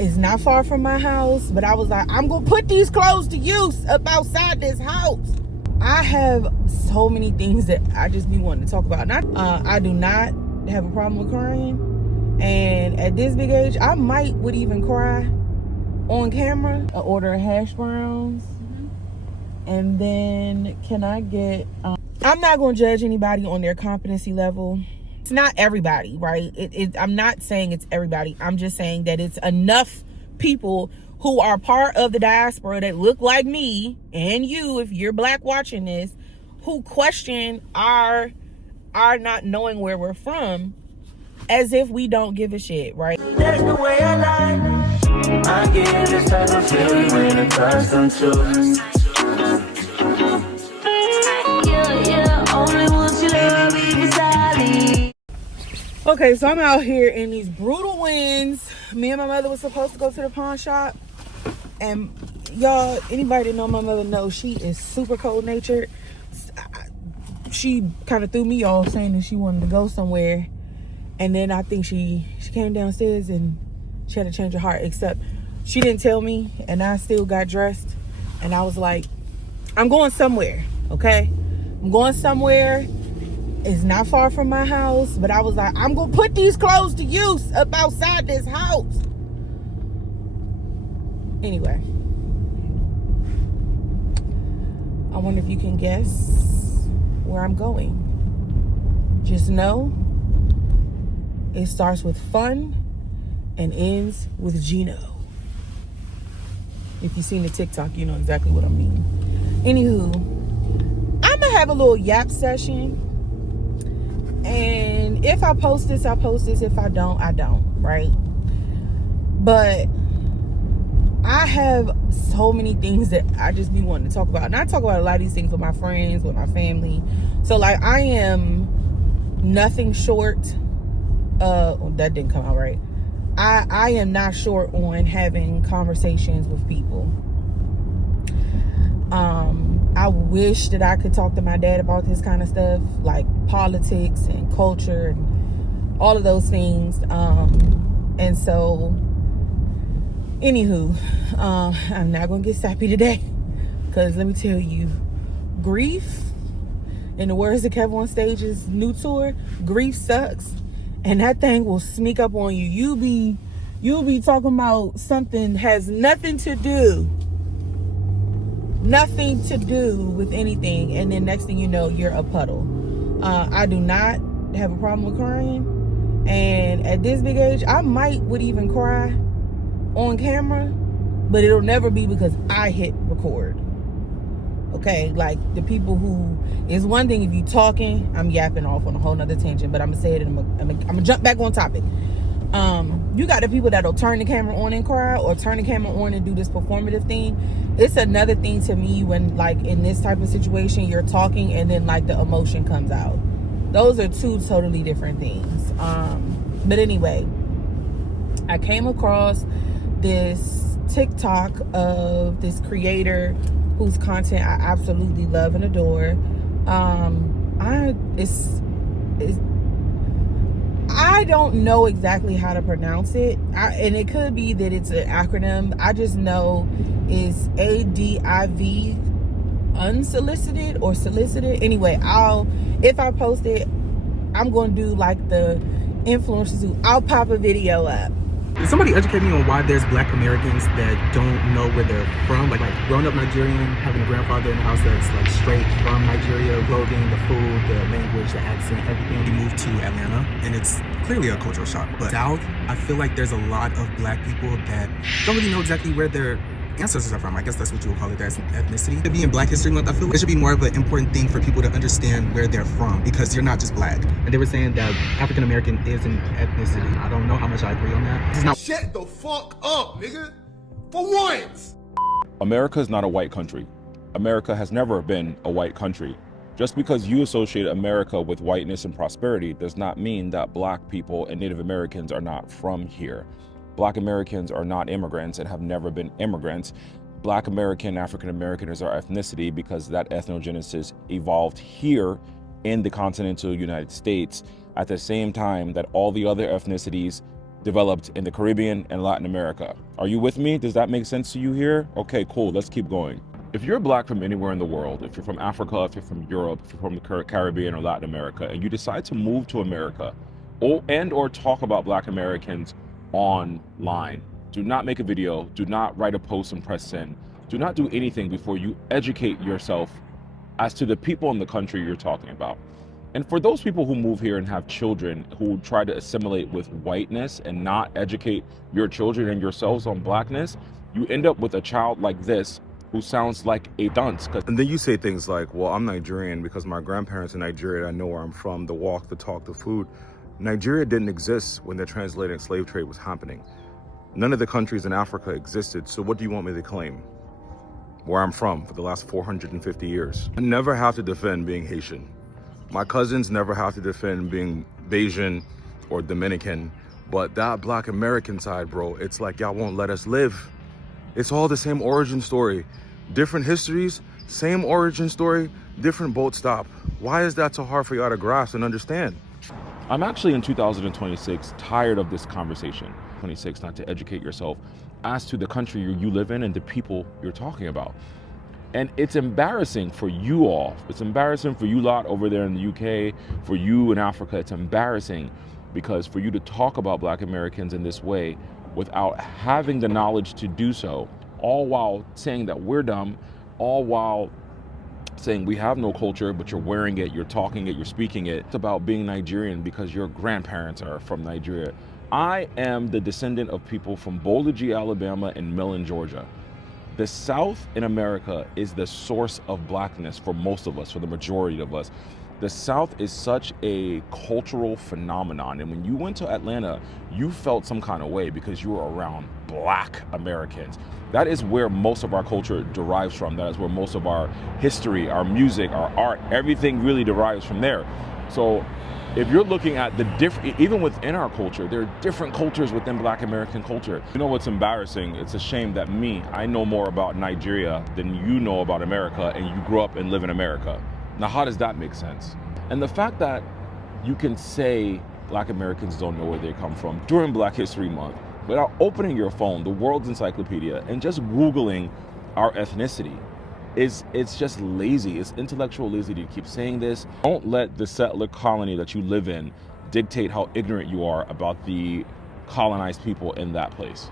is not far from my house, but I was like, I'm gonna put these clothes to use up outside this house. I have so many things that I just be wanting to talk about. I do not have a problem with crying, and at this big age, I would even cry on camera. I order hash browns, and then can I get? I'm not gonna judge anybody on their competency level. It's not everybody, right? I'm not saying it's everybody. I'm just saying that it's enough people who are part of the diaspora that look like me and you, if you're black watching this, who question our not knowing where we're from, as if we don't give a shit, right? That's the way I like. I get this type of feeling when I'm accustomed to. Okay, so I'm out here in these brutal winds. Me and my mother was supposed to go to the pawn shop, and y'all, anybody that know my mother knows she is super cold natured. She kind of threw me off saying that she wanted to go somewhere, and then I think she came downstairs and she had to change her heart, except she didn't tell me, and I still got dressed, and I was like, I'm going somewhere, okay? I'm going somewhere. It's not far from my house, but I was like, I'm gonna put these clothes to use up outside this house. Anyway, I wonder if you can guess where I'm going. Just know it starts with fun and ends with Gino. If you've seen the TikTok, you know exactly what I mean. Anywho, I'm gonna have a little YAP session. And if I post this, I post this. If I don't, I don't, right? But I have so many things that I just be wanting to talk about. And I talk about a lot of these things with my friends, with my family. So, like, I am nothing short. That didn't come out right. I am not short on having conversations with people. I wish that I could talk to my dad about this kind of stuff, like politics and culture and all of those things. And so, anywho, I'm not gonna get sappy today, because let me tell you, grief, in the words of Kevin on Stage's new tour, grief sucks, and that thing will sneak up on you. You'll be talking about something has nothing to do with anything, and then next thing you know, you're a puddle. I do not have a problem with crying, and at this big age, I would even cry on camera, but it'll never be because I hit record. Okay, like the people who, it's one thing if you talking, I'm yapping off on a whole nother tangent, but I'm gonna say it and I'm gonna jump back on topic. You got the people that'll turn the camera on and cry, or turn the camera on and do this performative thing. It's another thing to me when, like, in this type of situation, you're talking and then, like, the emotion comes out. Those are two totally different things. But anyway, I came across this TikTok of this creator whose content I absolutely love and adore. I don't know exactly how to pronounce it, and it could be that it's an acronym. I just know it's ADIV, unsolicited or solicited. Anyway, if I post it, I'm going to do like the influencers do. I'll pop a video up. Can somebody educate me on why there's black Americans that don't know where they're from? Like growing up Nigerian, having a grandfather in the house that's like straight from Nigeria, clothing, the food, the language, the accent, everything. We moved to Atlanta, and it's clearly a cultural shock. But South, I feel like there's a lot of black people that don't really know exactly where their ancestors are from. I guess that's what you would call it, as ethnicity. To be in Black History Month, I feel like it should be more of an important thing for people to understand where they're from, because you're not just black. And they were saying that African American is an ethnicity. I don't know how much I agree on that. It's not. Shut the fuck up, nigga. For once. America is not a white country. America has never been a white country. Just because you associate America with whiteness and prosperity does not mean that black people and Native Americans are not from here. Black Americans are not immigrants and have never been immigrants. Black American, African American is our ethnicity because that ethnogenesis evolved here in the continental United States at the same time that all the other ethnicities developed in the Caribbean and Latin America. Are you with me? Does that make sense to you here? Okay, cool, let's keep going. If you're black from anywhere in the world, if you're from Africa, if you're from Europe, if you're from the Caribbean or Latin America, and you decide to move to America or talk about black Americans online, do not make a video, do not write a post and press send, do not do anything before you educate yourself as to the people in the country you're talking about. And for those people who move here and have children who try to assimilate with whiteness and not educate your children and yourselves on blackness, you end up with a child like this who sounds like a dunce. And then you say things like, well, I'm Nigerian because my grandparents are Nigerian. I know where I'm from, the walk, the talk, the food. Nigeria didn't exist when the transatlantic slave trade was happening. None of the countries in Africa existed. So what do you want me to claim? Where I'm from for the last 450 years. I never have to defend being Haitian. My cousins never have to defend being Bayesian or Dominican, but that black American side, bro, it's like y'all won't let us live. It's all the same origin story. Different histories, same origin story, different boat stop. Why is that so hard for y'all to grasp and understand? I'm actually in 2026 tired of this conversation. 26, not to educate yourself as to the country you live in and the people you're talking about. And it's embarrassing for you all. It's embarrassing for you lot over there in the UK, for you in Africa. It's embarrassing because for you to talk about black Americans in this way without having the knowledge to do so, all while saying that we're dumb, all while saying we have no culture, but you're wearing it, you're talking it, you're speaking it. It's about being Nigerian because your grandparents are from Nigeria. I am the descendant of people from Boulder, Alabama and Millen, Georgia. The South in America is the source of blackness for most of us, for the majority of us. The South is such a cultural phenomenon. And when you went to Atlanta, you felt some kind of way because you were around black Americans. That is where most of our culture derives from. That is where most of our history, our music, our art, everything really derives from there. So if you're looking at the even within our culture, there are different cultures within black American culture. You know what's embarrassing? It's a shame that I know more about Nigeria than you know about America, and you grew up and live in America. Now, how does that make sense? And the fact that you can say black Americans don't know where they come from during Black History Month without opening your phone, the world's encyclopedia, and just Googling our ethnicity, it's just lazy. It's intellectual lazy to keep saying this. Don't let the settler colony that you live in dictate how ignorant you are about the colonized people in that place.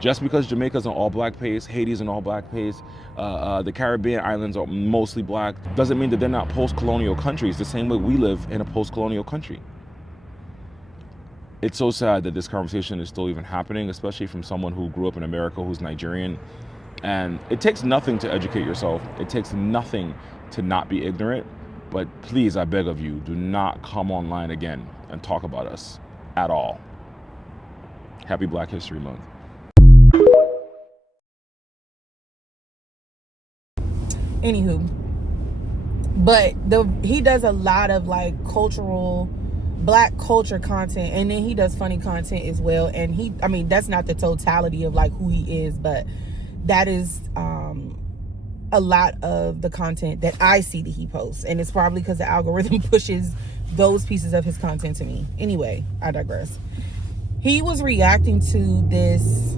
Just because Jamaica's an all black place, Haiti's an all black place, the Caribbean islands are mostly black, doesn't mean that they're not post-colonial countries the same way we live in a post-colonial country. It's so sad that this conversation is still even happening, especially from someone who grew up in America, who's Nigerian. And it takes nothing to educate yourself. It takes nothing to not be ignorant. But please, I beg of you, do not come online again and talk about us at all. Happy Black History Month. Anywho, but he does a lot of like cultural, black culture content, and then he does funny content as well. And I mean, that's not the totality of like who he is, but that is a lot of the content that I see that he posts, and it's probably because the algorithm pushes those pieces of his content to me. Anyway, I digress. He was reacting to this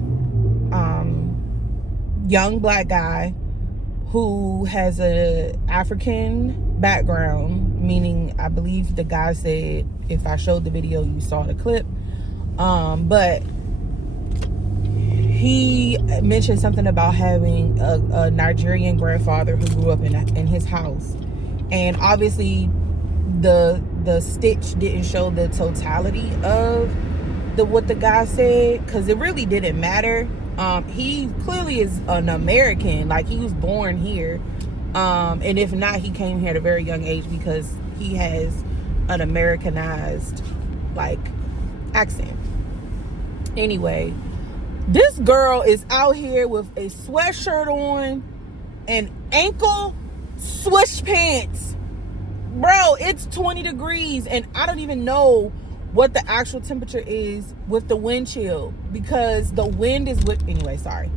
young black guy who has a African background, meaning I believe the guy said, if I showed the video, you saw the clip, but he mentioned something about having a Nigerian grandfather who grew up in his house, and obviously the stitch didn't show the totality of what the guy said, because it really didn't matter. He clearly is an American, like he was born here, and if not, he came here at a very young age because he has an Americanized like accent. Anyway, this girl is out here with a sweatshirt on and ankle swoosh pants. Bro, it's 20 degrees and I don't even know what the actual temperature is with the wind chill, because the wind is anyway, sorry.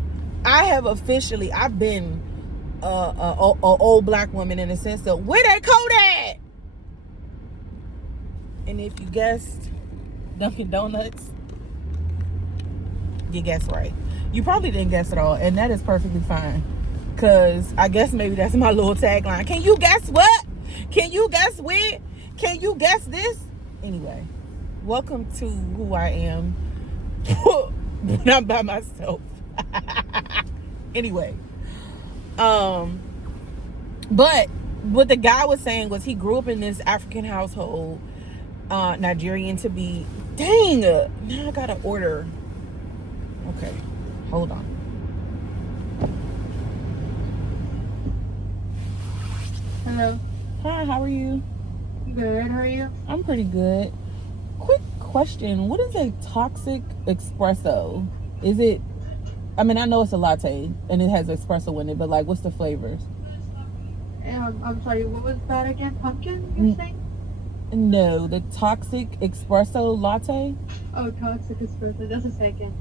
I've been a old black woman in the sense of where that coat at? And if you guessed, Dunkin' Donuts. you guessed right. You probably didn't guess at all, and that is perfectly fine. Cause I guess maybe that's my little tagline. Can you guess what? Can you guess where? Can you guess this? Anyway, welcome to who I am when I'm by myself. Anyway, but what the guy was saying was he grew up in this African household, Nigerian to be. Dang, now I gotta order. Okay, hold on. Hello. Hi, how are you? Good. How are you? I'm pretty good. Quick question. What is a toxic espresso? Is it, I mean, I know it's a latte and it has espresso in it, but like, what's the flavors? I'm sorry, what was that again? Pumpkin, you're saying? No, the toxic espresso latte. Oh, toxic espresso. Just a second.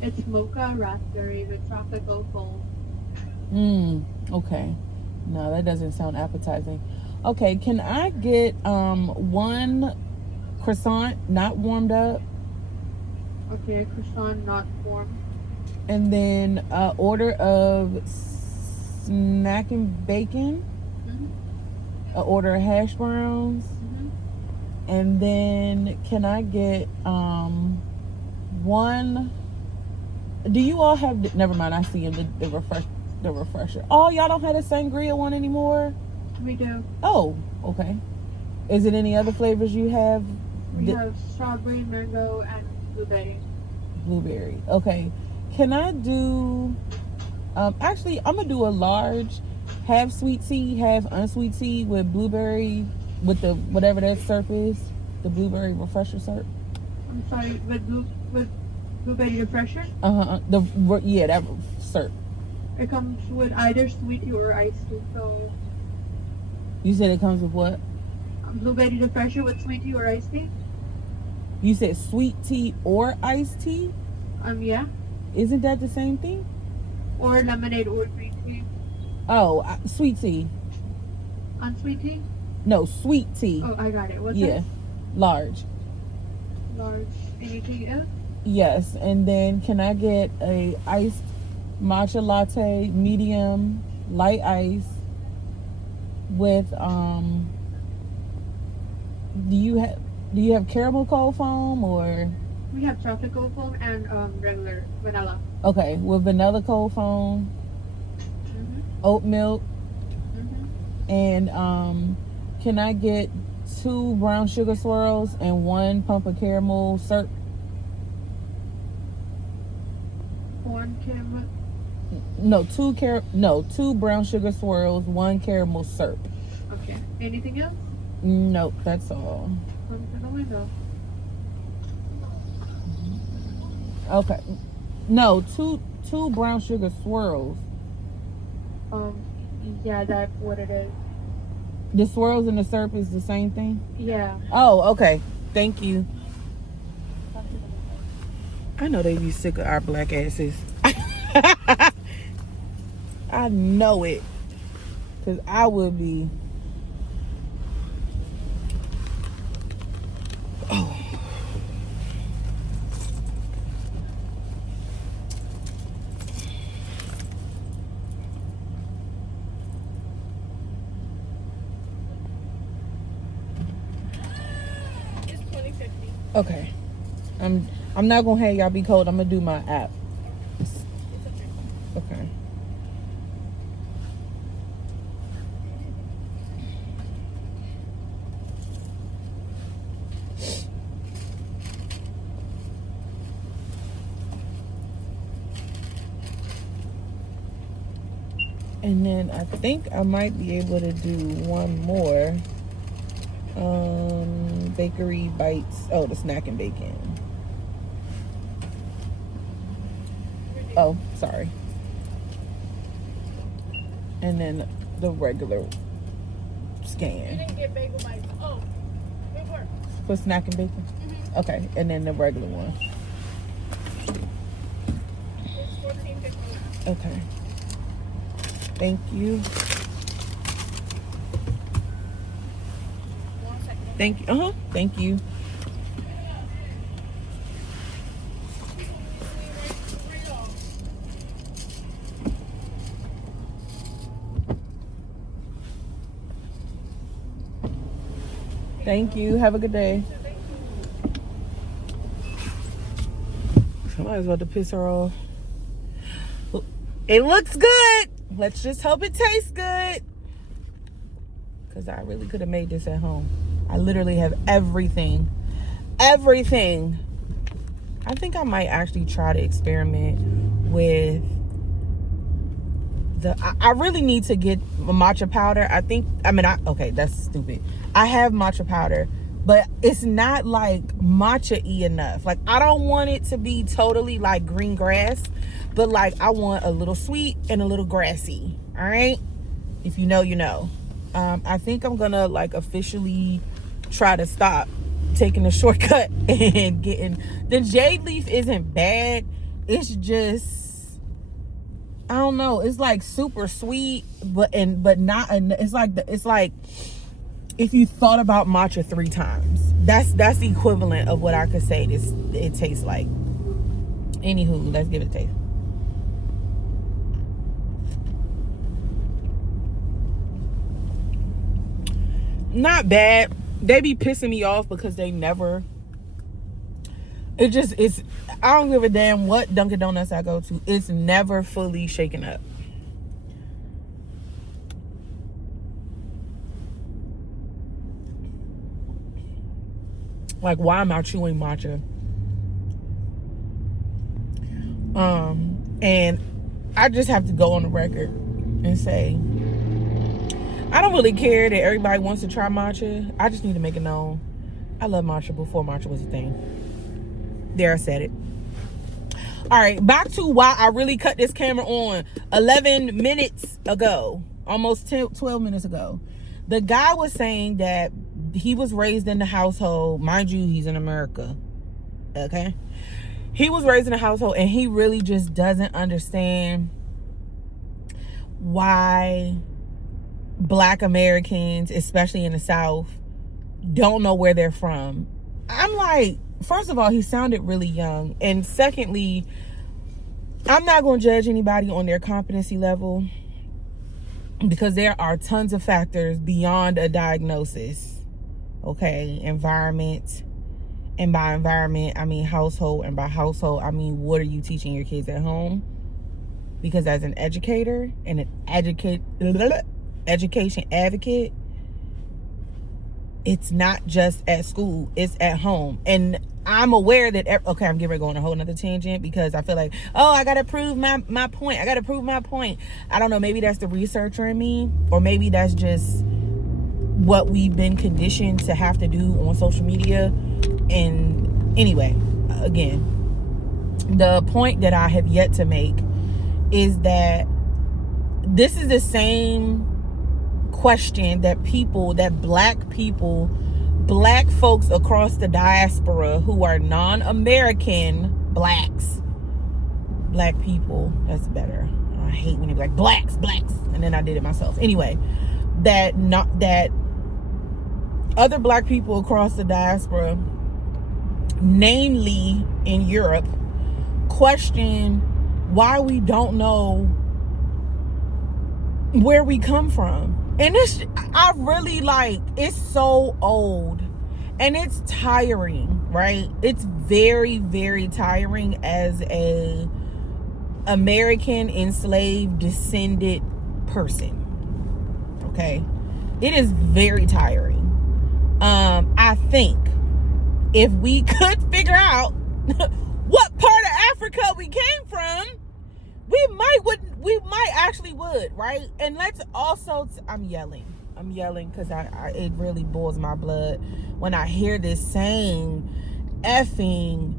It's mocha raspberry with tropical foam. Okay. No, that doesn't sound appetizing. Okay, can I get one croissant not warmed up? Okay, croissant not warm. And then order of snack and bacon. Mm-hmm. A order of hash browns. Mm-hmm. And then can I get one? Do you all have? Never mind. I see him. The refresher. Oh, y'all don't have the sangria one anymore. We do. Oh, okay. Is it any other flavors you have? We have strawberry, mango, and blueberry. Blueberry. Okay. Can I do? Actually, I'm gonna do a large, half sweet tea, half unsweet tea with blueberry, with the whatever that syrup is, the blueberry refresher syrup. I'm sorry, with blueberry refresher? That syrup. It comes with either sweet tea or iced tea. So You said it comes with what? blueberry refresher with sweet tea or iced tea? You said sweet tea or iced tea? Yeah. Isn't that the same thing? Or lemonade or green tea. Oh, sweet tea. Unsweet tea? No, sweet tea. Oh, I got it. What's Yeah, it? large. Large. Anything else? Yes, and then can I get a iced matcha latte, medium, light ice with do you have caramel cold foam or? We have tropical foam and regular vanilla. Okay, with vanilla cold foam, Mm-hmm. oat milk, Mm-hmm. and can I get 2 brown sugar swirls and 1 pump of caramel syrup? 1 caramel. No, 2 brown sugar swirls, 1 caramel syrup. Okay. Anything else? Nope, that's all. Come to the window. Okay. No, two brown sugar swirls. Yeah, that's what it is. The swirls and the syrup is the same thing? Yeah. Oh, okay. Thank you. Come to the window. I know they be sick of our black asses. I know it. Because I would be. Oh. It's 2050. Okay. I'm not gonna have y'all be cold. I'm gonna do my app. It's okay. Okay. And then I think I might be able to do one more. Bakery bites. Oh, the snack and bacon. Oh, sorry. And then the regular You scan didn't get bagel bites. Oh, good work. for snack and bacon. Mm-hmm. Okay, and then the regular one. It's $14.59. Okay. Thank you. 1 second. Thank you. Thank you. Thank you. Have a good day. Somebody's about to piss her off. It looks good. Let's just hope it tastes good. Because I really could have made this at home. I literally have everything. Everything. I think I might actually try to experiment with I really need to get matcha powder. Okay, that's stupid. I have matcha powder, but it's not like matcha-y enough. Like, I don't want it to be totally like green grass, but like I want a little sweet and a little grassy. All right, if you know, you know. I think I'm gonna like officially try to stop taking a shortcut and getting the jade leaf. Isn't bad, it's just, I don't know, it's like super sweet, but not, it's like if you thought about matcha 3 times. That's the equivalent of what I could say it tastes like. Anywho, let's give it a taste. Not bad. They be pissing me off because they never, I don't give a damn what Dunkin' Donuts I go to, it's never fully shaken up. Like, why am I chewing matcha? And I just have to go on the record and say, I don't really care that everybody wants to try matcha. I just need to make it known, I love matcha before matcha was a thing. There, I said it. All right, back to why I really cut this camera on 11 minutes ago, almost 12 minutes ago. The guy was saying that he was raised in the household. Mind you, he's in America. Okay? He was raised in a household and he really just doesn't understand why Black Americans, especially in the South, don't know where they're from. I'm like, first of all, he sounded really young. And secondly, I'm not going to judge anybody on their competency level, because there are tons of factors beyond a diagnosis. Okay, environment. And by environment, I mean household. And by household, I mean, what are you teaching your kids at home? Because as an educator and an education advocate, it's not just at school, it's at home. And I'm aware that, okay, I'm getting ready to go on a whole nother tangent because I feel like, oh, I got to prove my point. I got to prove my point. I don't know, maybe that's the researcher in me, or maybe that's just what we've been conditioned to have to do on social media. And anyway, again, the point that I have yet to make is that this is the same question that black folks across the diaspora who are non-American black people, that's better. I hate when they're like blacks, and then I did it myself. Anyway, that other black people across the diaspora, namely in Europe, question why we don't know where we come from. And I really like, it's so old and it's tiring, right? It's very, very tiring as a American enslaved descended person. Okay, it is very tiring. I think if we could figure out what part of Africa we came from, we might actually would, right? And let's also, I'm yelling because it really boils my blood when I hear this same effing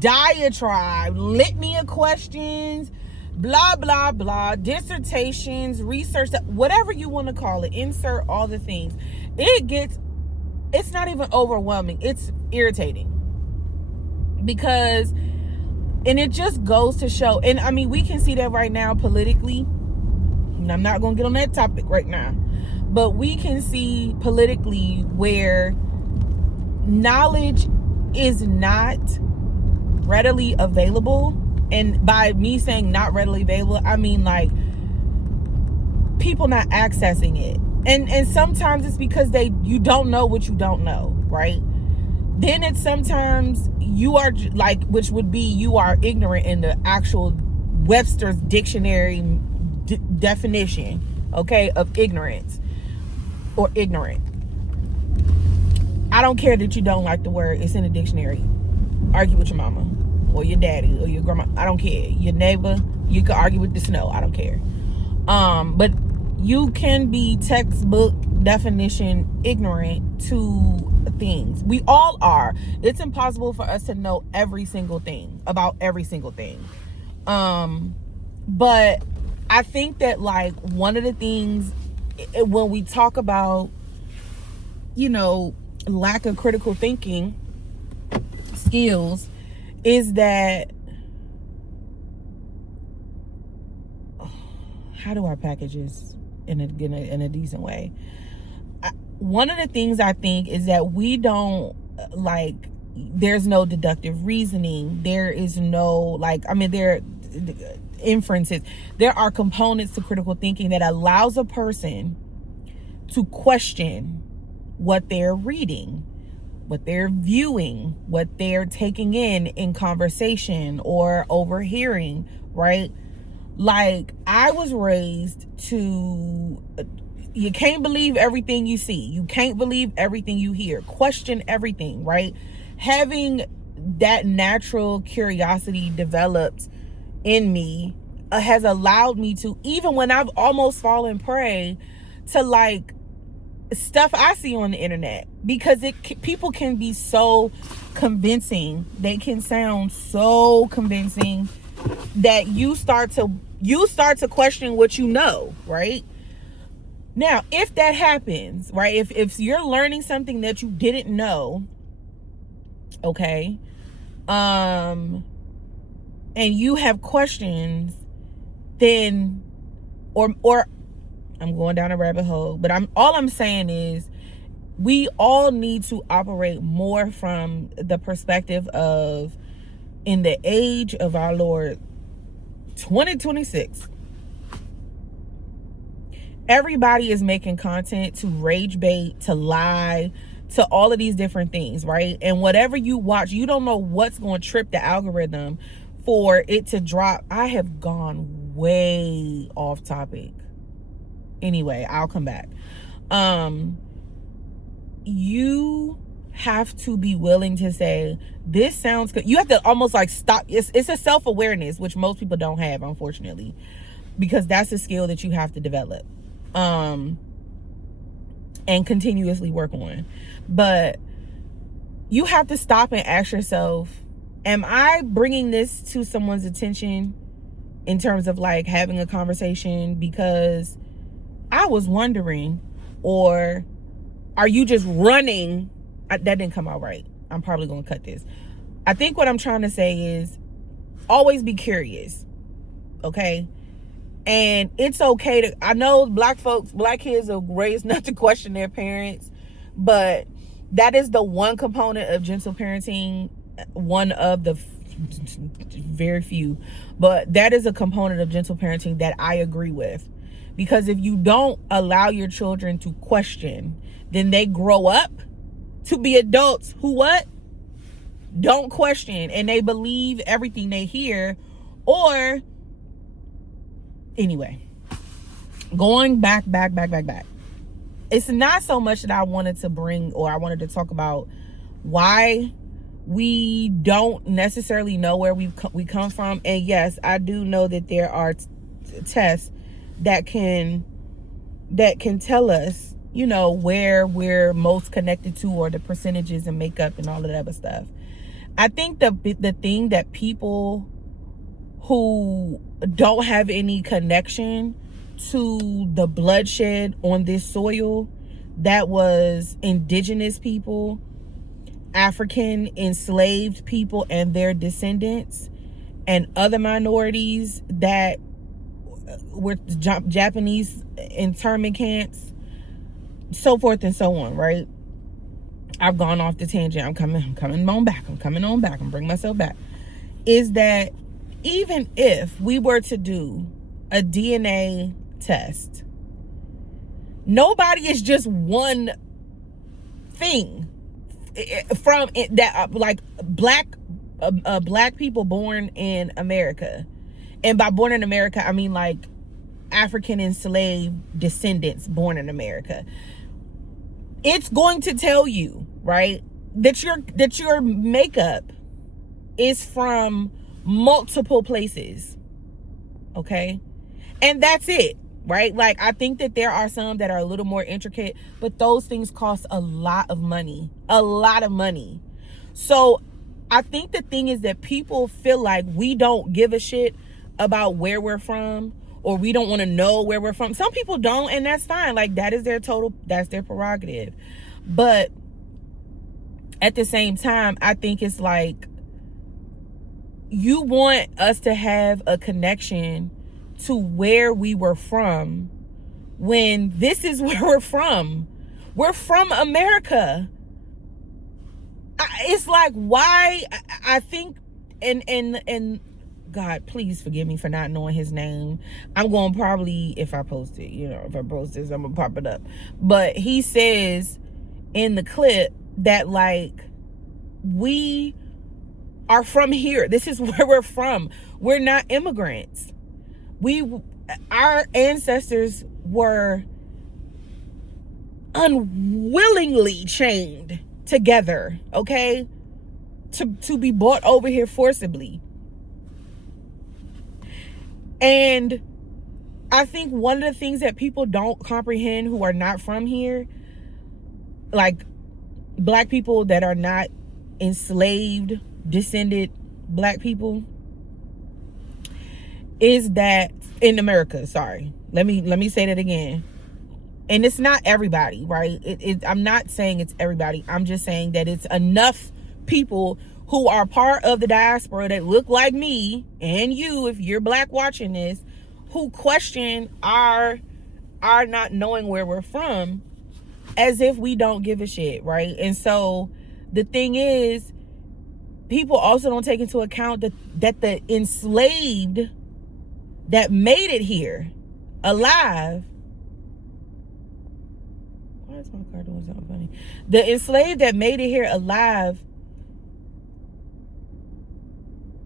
diatribe, litany of questions, blah, blah, blah, dissertations, research, whatever you want to call it, insert all the things. It's not even overwhelming. It's irritating because, and it just goes to show, and I mean, we can see that right now politically, and I'm not going to get on that topic right now, but we can see politically where knowledge is not readily available. And by me saying not readily available, I mean like people not accessing it. And sometimes it's because you don't know what you don't know, right? Then it's sometimes you are like, which would be you are ignorant in the actual Webster's dictionary definition, okay, of ignorance or ignorant. I don't care that you don't like the word. It's in the dictionary. Argue with your mama or your daddy or your grandma. I don't care. Your neighbor. You can argue with the snow. I don't care. But you can be textbook definition ignorant to things. We all are. It's impossible for us to know every single thing about every single thing. But I think that like one of the things when we talk about, you know, lack of critical thinking skills is that, how do I package this in a decent way? One of the things I think is that we don't, like, there's no deductive reasoning. There is no, like, I mean, there inferences. There are components to critical thinking that allows a person to question what they're reading, what they're viewing, what they're taking in conversation or overhearing, right? Like, I was raised to, you can't believe everything you see. You can't believe everything you hear. Question everything, right? Having that natural curiosity developed in me has allowed me to, even when I've almost fallen prey to like stuff I see on the internet, because people can be so convincing. They can sound so convincing that you start to question what you know, right? Now, if that happens, right, if you're learning something that you didn't know, okay, and you have questions, then or I'm going down a rabbit hole, but all I'm saying is we all need to operate more from the perspective of, in the age of our Lord 2026, everybody is making content to rage bait, to lie, to all of these different things, right? And whatever you watch, you don't know what's going to trip the algorithm for it to drop. I have gone way off topic. Anyway, I'll come back. You have to be willing to say, this sounds good. You have to almost like stop. It's a self-awareness, which most people don't have, unfortunately, because that's a skill that you have to develop and continuously work on. But you have to stop and ask yourself, am I bringing this to someone's attention in terms of like having a conversation because I was wondering, or are you just running? That didn't come out right. I'm probably going to cut this. I think what I'm trying to say is always be curious, okay? And it's okay to, I know black kids are raised not to question their parents, but that is the one component of gentle parenting, one of the very few, but that is a component of gentle parenting that I agree with. Because if you don't allow your children to question, then they grow up to be adults who what? Don't question, and they believe everything they hear. Or anyway, going back. It's not so much that I wanted to bring, or I wanted to talk about why we don't necessarily know where we come from. And yes, I do know that there are tests that can tell us, you know, where we're most connected to, or the percentages and makeup and all of that other stuff. I think the thing that people who don't have any connection to the bloodshed on this soil that was indigenous people, African enslaved people and their descendants, and other minorities that were Japanese internment camps, so forth and so on, right? I've gone off the tangent. I'm coming on back. I'm bringing myself back. Is that even if we were to do a DNA test, Nobody is just one thing from it, that like black people born in America. And by born in America, I mean like African enslaved descendants born in America. It's going to tell you, right, that your makeup is from multiple places. Okay? And that's it, right? Like, I think that there are some that are a little more intricate, but those things cost a lot of money. A lot of money. So I think the thing is that people feel like we don't give a shit about where we're from, or we don't want to know where we're from. Some people don't, and that's fine. Like, that's their prerogative. But at the same time, I think it's like, you want us to have a connection to where we were from when this is where we're from. We're from America. It's like, why? I think, and God, please forgive me for not knowing his name. I'm going to probably, if I post it, if I post this, I'm going to pop it up. But he says in the clip that, like, we are from here. This is where we're from. We're not immigrants. Our ancestors were unwillingly chained together, okay, to be brought over here forcibly. And I think one of the things that people don't comprehend who are not from here, like black people that are not enslaved, descended black people, is that in America, sorry, let me say that again. And it's not everybody, right? I'm not saying it's everybody. I'm just saying that it's enough people who are part of the diaspora that look like me and you, if you're black watching this, who question our not knowing where we're from, as if we don't give a shit, right? And so the thing is, people also don't take into account that the enslaved that made it here alive, why is my car doing something funny? The enslaved that made it here alive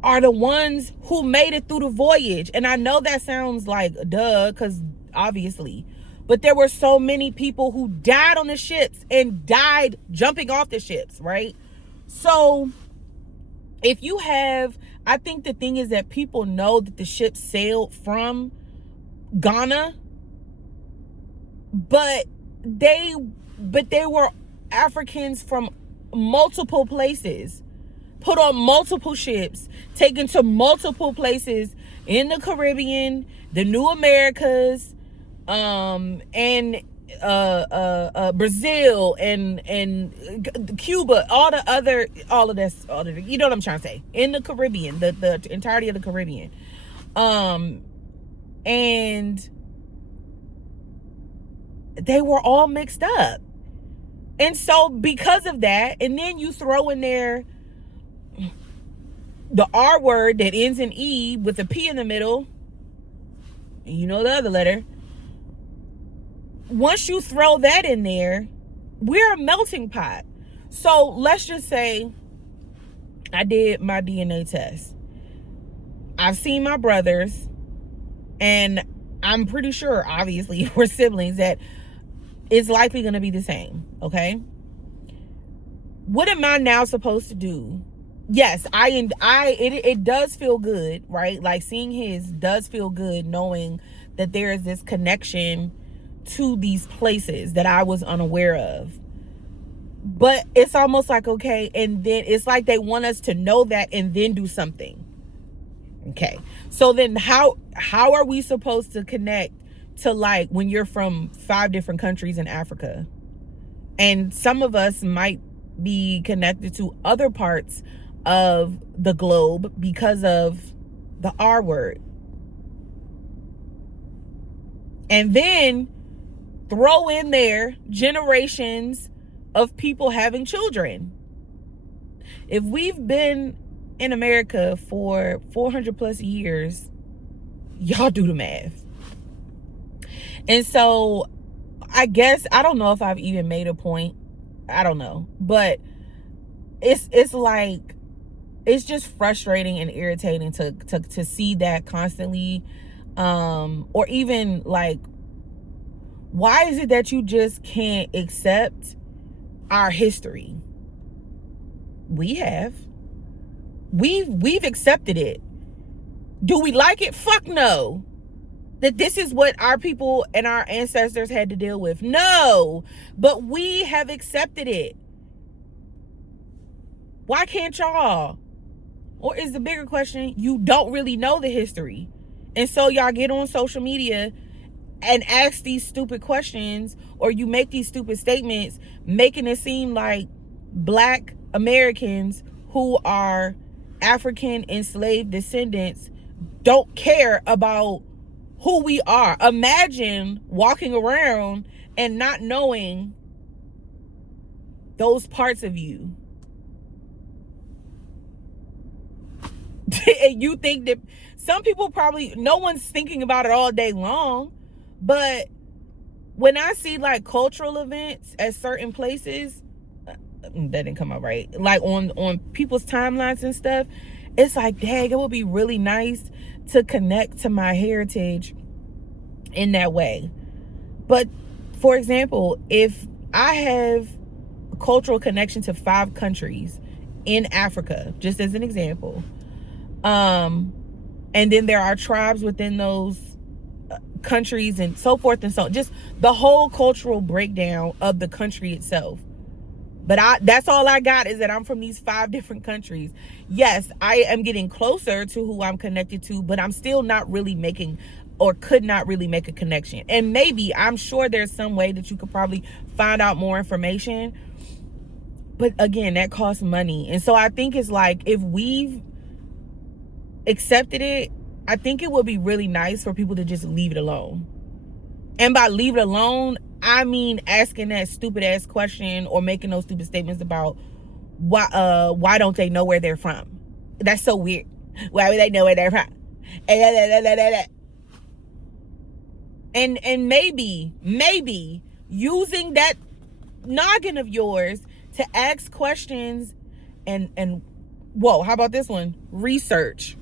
are the ones who made it through the voyage. And I know that sounds like duh, because obviously, but there were so many people who died on the ships and died jumping off the ships, right? So if you have, I think the thing is that people know that the ship sailed from Ghana, but they were Africans from multiple places, put on multiple ships, taken to multiple places in the Caribbean, the New Americas, and Brazil and Cuba, all of this, you know what I'm trying to say, in the Caribbean, the entirety of the Caribbean, and they were all mixed up. And so because of that, and then you throw in there the R word that ends in E with a P in the middle, and you know the other letter. Once you throw that in there, we're a melting pot. So let's just say I did my DNA test. I've seen my brothers, and I'm pretty sure, obviously, we're siblings, that it's likely going to be the same, okay? What am I now supposed to do? Yes, it does feel good, right? Like, seeing his does feel good, knowing that there is this connection to these places that I was unaware of. But it's almost like, okay, and then it's like they want us to know that and then do something. Okay, so then how are we supposed to connect to, like, when you're from 5 different countries in Africa, and some of us might be connected to other parts of the globe because of the R word, and then throw in there generations of people having children. If we've been in America for 400 plus years, y'all do the math. And so I guess, I don't know if I've even made a point. I don't know. But it's like, it's just frustrating and irritating to see that constantly. Or even like, why is it that you just can't accept our history? We've accepted it. Do we like it? Fuck no. That this is what our people and our ancestors had to deal with. No, but we have accepted it. Why can't y'all? Or is the bigger question, you don't really know the history. And so y'all get on social media and ask these stupid questions, or you make these stupid statements, making it seem like Black Americans who are African enslaved descendants don't care about who we are. Imagine walking around and not knowing those parts of you. And you think that some people probably, no one's thinking about it all day long, but when I see like cultural events at certain places, that didn't come out right, like on people's timelines and stuff, it's like, dang, it would be really nice to connect to my heritage in that way. But for example, if I have a cultural connection to 5 countries in Africa, just as an example, and then there are tribes within those countries and so forth and so on, just the whole cultural breakdown of the country itself. But that's all I got, is that I'm from these 5 different countries. Yes, I am getting closer to who I'm connected to, but I'm still not really making, or could not really make, a connection. And maybe, I'm sure there's some way that you could probably find out more information. But again, that costs money. And so I think it's like, if we've accepted it, I think it would be really nice for people to just leave it alone. And by leave it alone, I mean asking that stupid ass question or making those stupid statements about why don't they know where they're from? That's so weird. Why would they know where they're from? And maybe using that noggin of yours to ask questions and whoa, how about this one? Research.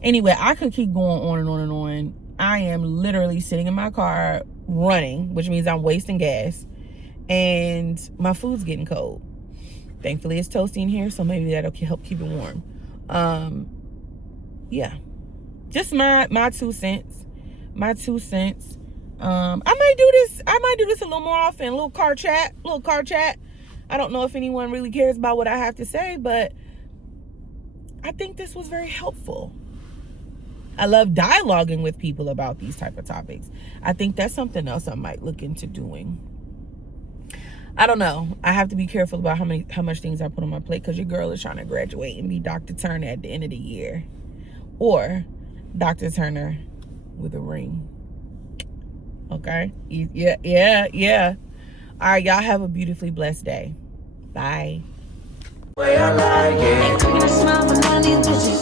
Anyway, I could keep going on and on and on. I am literally sitting in my car running, which means I'm wasting gas, and my food's getting cold. Thankfully, it's toasty in here, so maybe that'll help keep it warm. Yeah, just my 2 cents. My 2 cents. I might do this a little more often. A little car chat. I don't know if anyone really cares about what I have to say, but I think this was very helpful. I love dialoguing with people about these type of topics. I think that's something else I might look into doing. I don't know. I have to be careful about how much things I put on my plate, because your girl is trying to graduate and be Dr. Turner at the end of the year. Or Dr. Turner with a ring. Okay? Yeah. All right, y'all have a beautifully blessed day. Bye. Way I like it.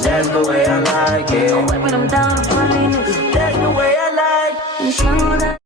That's the way I like it. When I'm down, funny, that's the way I like it.